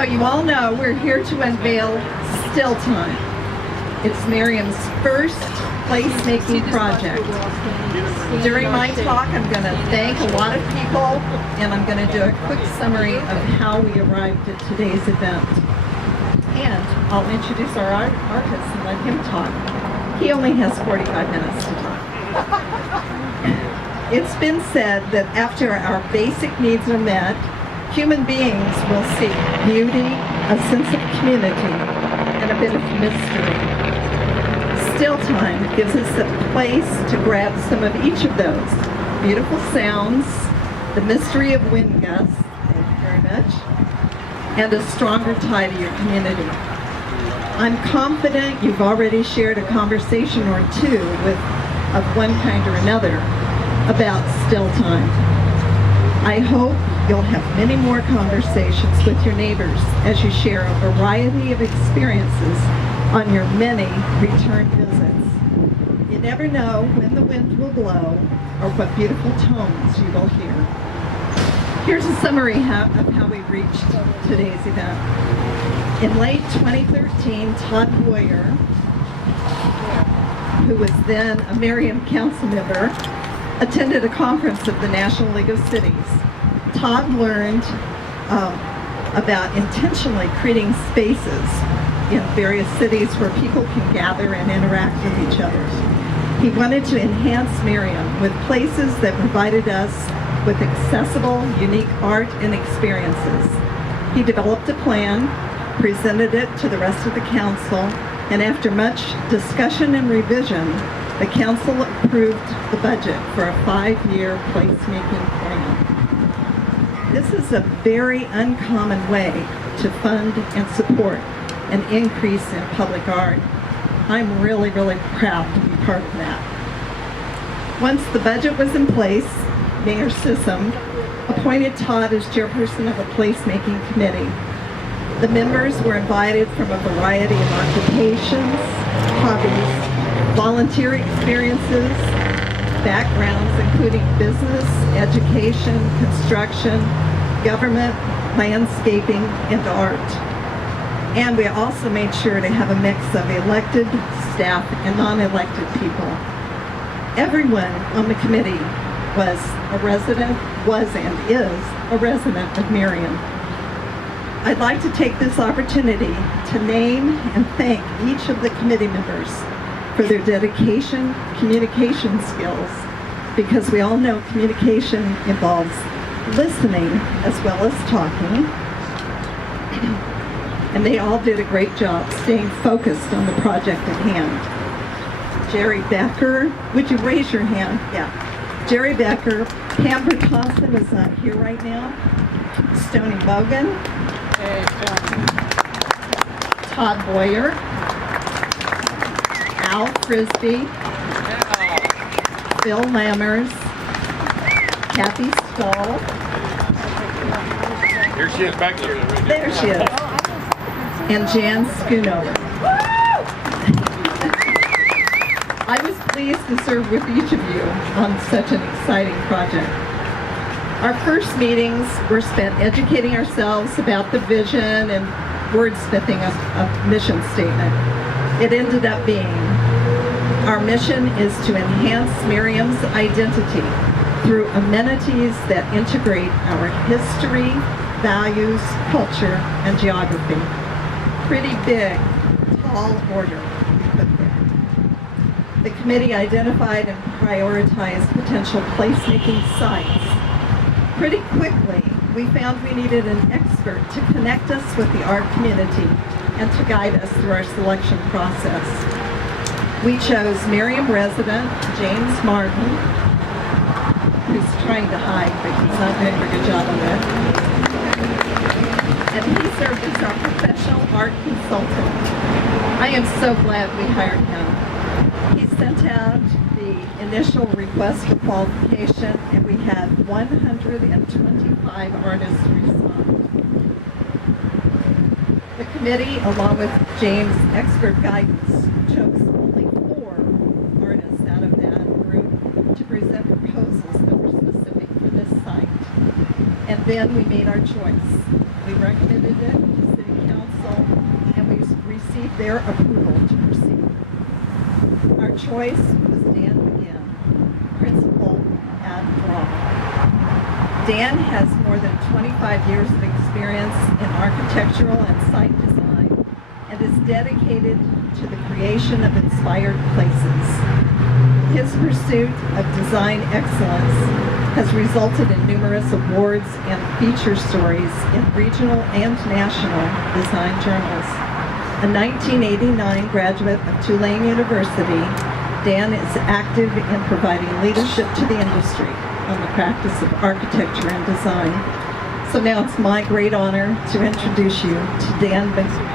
So you all know we're here to unveil Still Time. It's Merriam's first placemaking project. During my talk, I'm going to thank a lot of people, and I'm going to do a quick summary of how we arrived at today's event. And I'll introduce our artist and let him talk. He only has 45 minutes to talk. It's been said that after our basic needs are met, human beings will seek beauty, a sense of community, and a bit of mystery. Still Time gives us a place to grab some of each of those. Beautiful sounds, the mystery of wind gusts, thank you very much, and a stronger tie to your community. I'm confident you've already shared a conversation or two of one kind or another about Still Time. I hope you'll have many more conversations with your neighbors as you share a variety of experiences on your many return visits. You never know when the wind will blow or what beautiful tones you will hear. Here's a summary of how we reached today's event. In late 2013, Todd Boyer, who was then a Merriam council member, attended a conference of the National League of Cities. Todd learned about intentionally creating spaces in various cities where people can gather and interact with each other. He wanted to enhance Merriam with places that provided us with accessible, unique art and experiences. He developed a plan, presented it to the rest of the council, and after much discussion and revision, the council approved the budget for a 5-year placemaking plan. This is a very uncommon way to fund and support an increase in public art. I'm really, really proud to be part of that. Once the budget was in place, Mayor Sissom appointed Todd as chairperson of a placemaking committee. The members were invited from a variety of occupations, hobbies, volunteer experiences, backgrounds including business, education, construction, government, landscaping, and art. And we also made sure to have a mix of elected staff and non-elected people. Everyone on the committee was and is a resident of Merriam. I'd like to take this opportunity to name and thank each of the committee members for their dedication, communication skills, because we all know communication involves listening as well as talking. And they all did a great job staying focused on the project at hand. Jerry Becker, would you raise your hand? Yeah. Jerry Becker, Pam Thompson is not here right now. Stoney Bogan. Todd Boyer. Al Frisbee, Phil Lammers, Kathy Stoll. Here she is, back there. There she is. And Jan Schoonover. I was pleased to serve with each of you on such an exciting project. Our first meetings were spent educating ourselves about the vision and wordsmithing a mission statement. It ended up being, our mission is to enhance Merriam's identity through amenities that integrate our history, values, culture, and geography. Pretty big, tall order we put there. The committee identified and prioritized potential placemaking sites. Pretty quickly, we found we needed an expert to connect us with the art community and to guide us through our selection process. We chose Merriam resident James Martin, who's trying to hide, but he's not doing a good job of it. And he served as our professional art consultant. I am so glad we hired him. He sent out the initial request for qualification, and we had 125 artists respond. The committee, along with James' expert guidance, chose only 4 artists out of that group to present proposals that were specific for this site. And then we made our choice. We recommended it to received their approval to proceed. Our choice was Dan Maginn, principal at Draw. Dan has more than 25 years of experience in architectural and site design and is dedicated to the creation of inspired places. His pursuit of design excellence has resulted in numerous awards and feature stories in regional and national design journals. A 1989 graduate of Tulane University, Dan is active in providing leadership to the industry on the practice of architecture and design. So now it's my great honor to introduce you to Dan Maginn.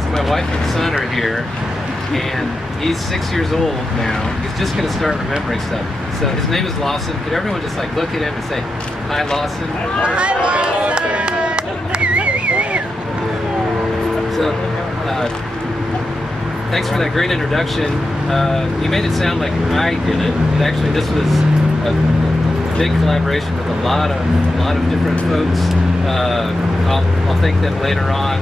So my wife and son are here, and he's 6 years old now. He's just going to start remembering stuff. So his name is Lawson. Could everyone just like look at him and say, "Hi, Lawson"? Hi, Lawson. So thanks for that great introduction. You made it sound like I did it. Actually, this was a big collaboration with a lot of different folks. I'll thank them later on.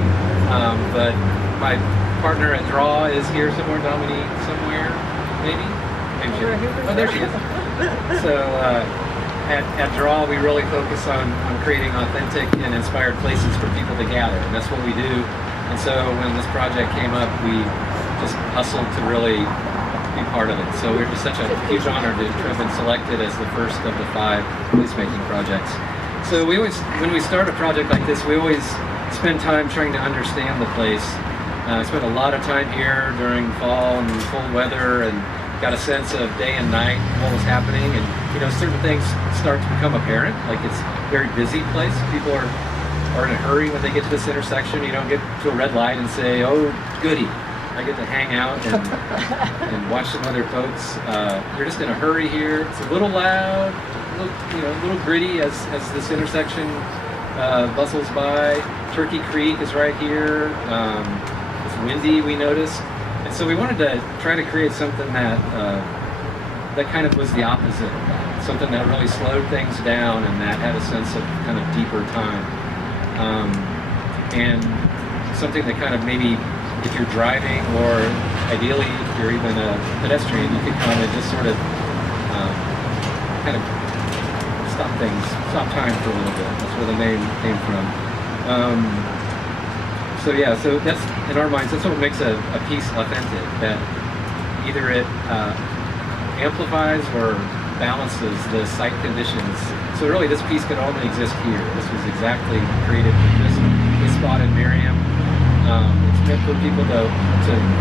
But my partner at Draw is here somewhere, Dominique, somewhere, maybe? Oh, there she is. So at Draw, we really focus on creating authentic and inspired places for people to gather, and that's what we do. And so when this project came up, we just hustled to really be part of it. So we're just such a huge honor to have been selected as the first of the 5 placemaking projects. So we always, when we start a project like this, we always spend time trying to understand the place. I spent a lot of time here during fall and cold weather and got a sense of day and night, what was happening. And you know, certain things start to become apparent, like it's a very busy place. People are in a hurry when they get to this intersection. You don't get to a red light and say, "Oh, goody, I get to hang out and watch some other folks." You're just in a hurry here. It's a little loud, a little gritty as this intersection bustles by. Turkey Creek is right here. It's windy, we noticed, and so we wanted to try to create something that kind of was the opposite of that. Something that really slowed things down and that had a sense of kind of deeper time. And something that kind of maybe, if you're driving, or ideally if you're even a pedestrian, you could come and just sort of kind of stop time for a little bit. That's where the name came from. So yeah, so that's, in our minds, that's what makes a piece authentic, that either it amplifies or balances the site conditions. So really this piece could only exist here. This was exactly created for this spot in Merriam. It's meant for people to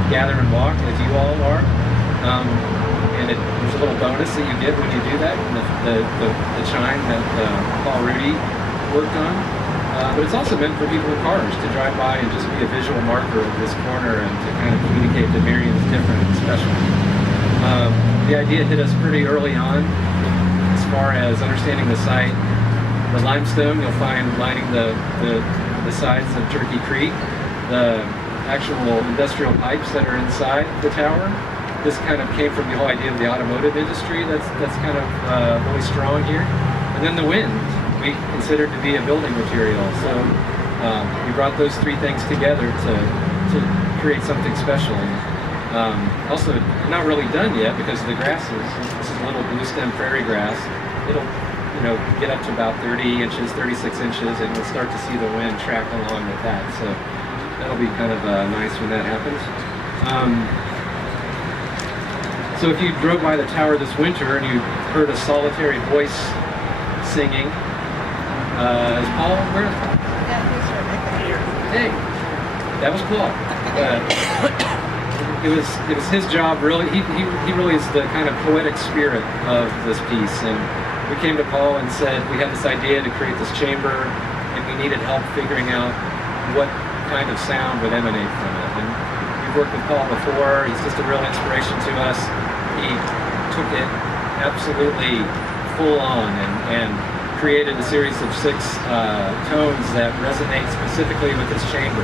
gather and walk, as you all are. And there's a little bonus that you get when you do that, the chime that Paul Rudy worked on. But it's also meant for people with cars to drive by and just be a visual marker of this corner and to kind of communicate that Merriam is different and special. The idea hit us pretty early on as far as understanding the site. The limestone you'll find lining the sides of Turkey Creek, the actual industrial pipes that are inside the tower. This kind of came from the whole idea of the automotive industry that's kind of really strong here. And then the wind we considered to be a building material. So we brought those 3 things together to create something special. Also, not really done yet because the grasses, this is a little blue stem prairie grass. It'll get up to about 30 inches, 36 inches, and we'll start to see the wind track along with that. So that'll be kind of nice when that happens. So if you drove by the tower this winter and you heard a solitary voice singing, is Paul, where is Paul? Hey, that was Paul. It was his job, really. He really is the kind of poetic spirit of this piece. And we came to Paul and said we had this idea to create this chamber, and we needed help figuring out what kind of sound would emanate from it. And we've worked with Paul before. He's just a real inspiration to us. He took it absolutely full on and created a series of 6 tones that resonate specifically with this chamber.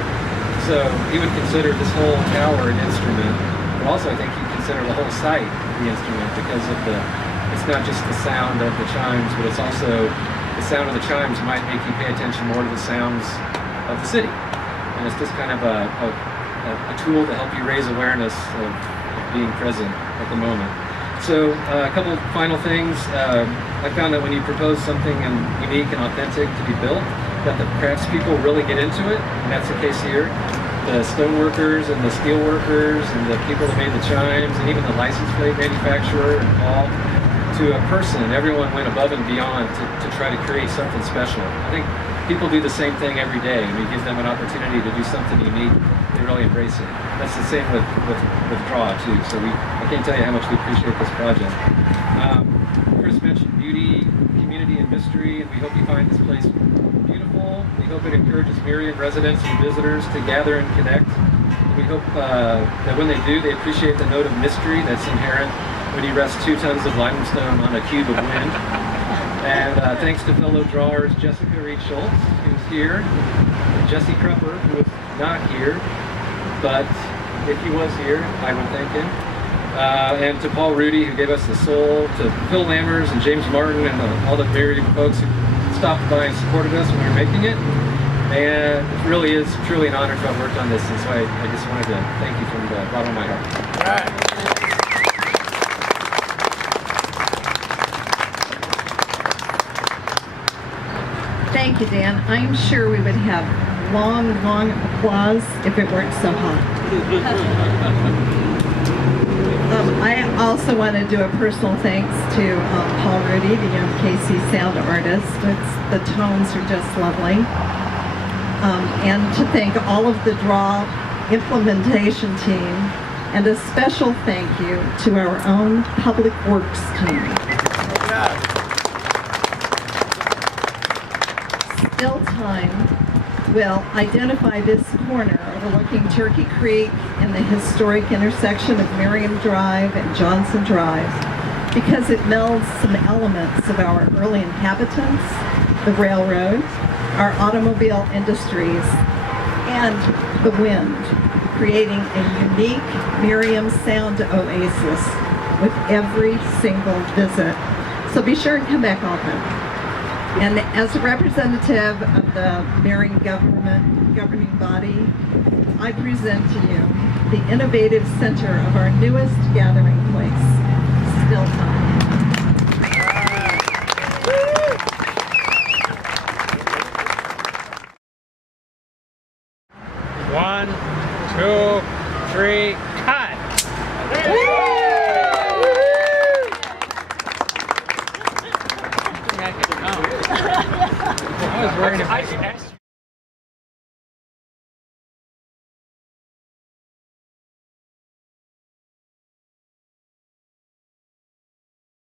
So he would consider this whole tower an instrument, but also I think he'd consider the whole site the instrument because of it's not just the sound of the chimes, but it's also the sound of the chimes might make you pay attention more to the sounds of the city. And it's just kind of a tool to help you raise awareness of being present at the moment. So a couple of final things. I found that when you propose something unique and authentic to be built, that the craftspeople really get into it, and that's the case here. The stone workers and the steel workers and the people that made the chimes and even the license plate manufacturer and all, to a person, everyone went above and beyond to try to create something special. I think people do the same thing every day, and we give them an opportunity to do something unique. They really embrace it. That's the same with Draw too. So I can't tell you how much we appreciate this project. Chris mentioned beauty, community, and mystery, and we hope you find this place beautiful. We hope it encourages Merriam residents and visitors to gather and connect. And we hope that when they do, they appreciate the note of mystery that's inherent when you rest 2 tons of limestone on a cube of wind. And thanks to fellow drawers Jessica Reed Schultz, who's here, and Jesse Krupper, who is not here, but if he was here, I would thank him. And to Paul Rudy, who gave us the soul, to Phil Lammers and James Martin and all the Merriam folks who stopped by and supported us when we were making it. And it really is truly an honor to have worked on this, and so I just wanted to thank you from the bottom of my heart. All right. Thank you, Dan. I'm sure we would have long applause if it weren't so hot. I also want to do a personal thanks to Paul Rudy, the MKC sound artist. The tones are just lovely. And to thank all of the Draw implementation team, and a special thank you to our own Public Works team. Still Time will identify this corner overlooking Turkey Creek and the historic intersection of Merriam Drive and Johnson Drive because it melds some elements of our early inhabitants, the railroad, our automobile industries, and the wind, creating a unique Merriam sound oasis with every single visit. So be sure and come back often. And as a representative of the Merriam governing body, I present to you the innovative center of our newest gathering place, Still Time. 1, 2, 3.